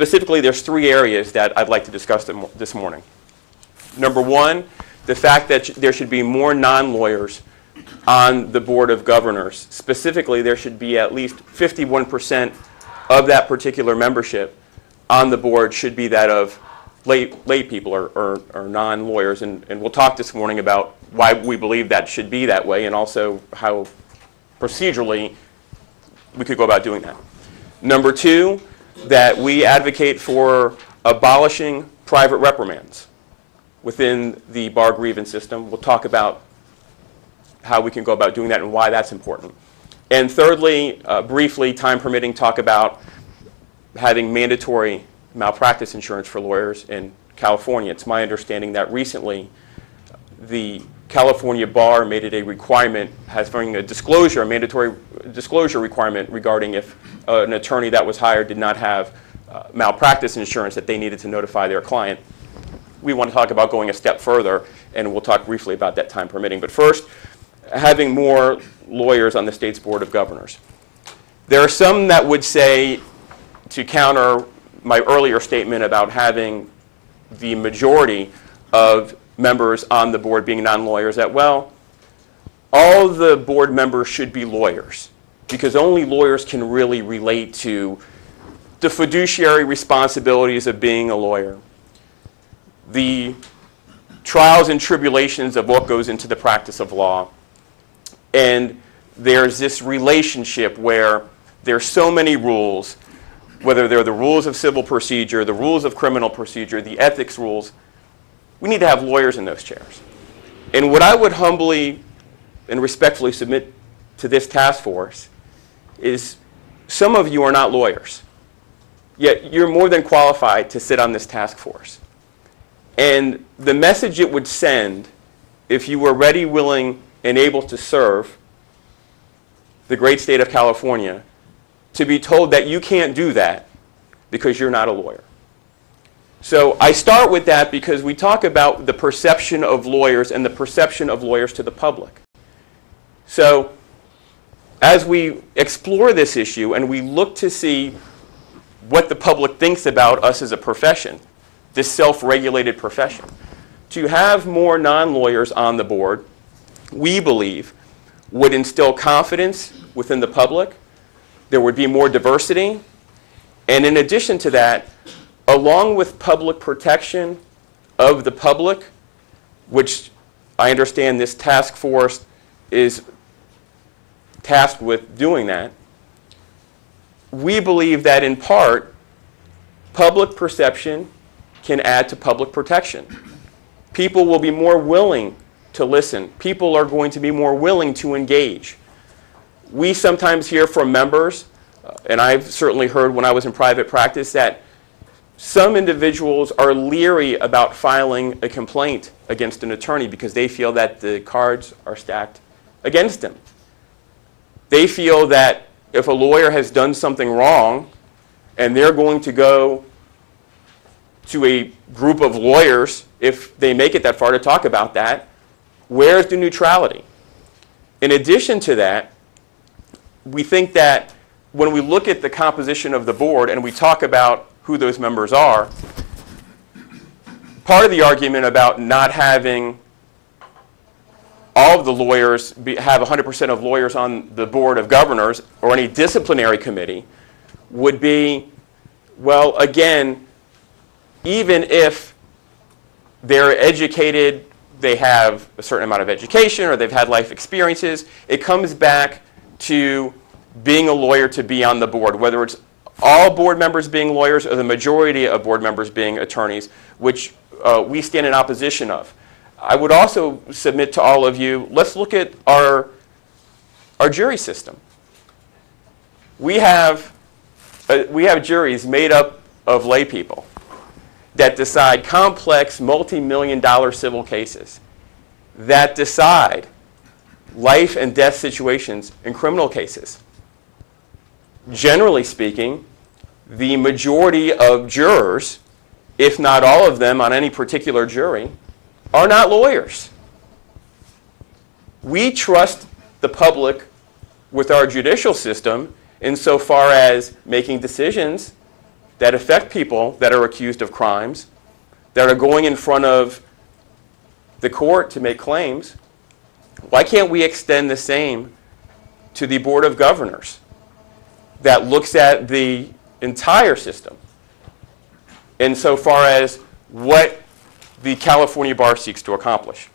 Specifically, there's three areas that I'd like to discuss this morning. Number one, the fact that there should be more non-lawyers on the Board of Governors. Specifically, there should be at least 51% of that particular membership on the board should be that of lay people or non-lawyers. And we'll talk this morning about why we believe that should be that way and also how procedurally we could go about doing that. Number two, that we advocate for abolishing private reprimands within the bar grievance system. We'll talk about how we can go about doing that and why that's important. And thirdly, briefly, time permitting, talk about having mandatory malpractice insurance for lawyers in California. It's my understanding that recently the California bar made it a requirement, having a disclosure, a mandatory disclosure requirement regarding if an attorney that was hired did not have malpractice insurance that they needed to notify their client. We want to talk about going a step further, and we'll talk briefly about that time permitting. But first, having more lawyers on the state's Board of Governors. There are some that would say, to counter my earlier statement about having the majority of members on the board being non-lawyers, that, well, all the board members should be lawyers because only lawyers can really relate to the fiduciary responsibilities of being a lawyer, the trials and tribulations of what goes into the practice of law. And there's this relationship where there's so many rules, whether they're the rules of civil procedure, the rules of criminal procedure, the ethics rules. We need to have lawyers in those chairs. And what I would humbly and respectfully submit to this task force is some of you are not lawyers, yet you're more than qualified to sit on this task force. And the message it would send if you were ready, willing, and able to serve the great state of California to be told that you can't do that because you're not a lawyer. So I start with that because we talk about the perception of lawyers and the perception of lawyers to the public. So as we explore this issue and we look to see what the public thinks about us as a profession, this self-regulated profession, to have more non-lawyers on the board, we believe, would instill confidence within the public. There would be more diversity. And in addition to that, along with public protection of the public, which I understand this task force is tasked with doing that, we believe that in part, public perception can add to public protection. People will be more willing to listen. People are going to be more willing to engage. We sometimes hear from members, and I've certainly heard when I was in private practice, that some individuals are leery about filing a complaint against an attorney because they feel that the cards are stacked against them. They feel that if a lawyer has done something wrong and they're going to go to a group of lawyers, if they make it that far, to talk about that, where's the neutrality? In addition to that, we think that when we look at the composition of the board and we talk about who those members are, part of the argument about not having all of the lawyers have 100% of lawyers on the Board of Governors or any disciplinary committee would be, well, again, even if they're educated, they have a certain amount of education or they've had life experiences, it comes back to being a lawyer to be on the board, whether it's all board members being lawyers or the majority of board members being attorneys, which we stand in opposition of. I would also submit to all of you, let's look at our jury system. We have juries made up of lay people that decide complex multi-million-dollar civil cases, that decide life and death situations in criminal cases. Generally speaking, the majority of jurors, if not all of them on any particular jury, are not lawyers. We trust the public with our judicial system insofar as making decisions that affect people that are accused of crimes, that are going in front of the court to make claims, why can't we extend the same to the Board of Governors that looks at the entire system insofar as what the California bar seeks to accomplish?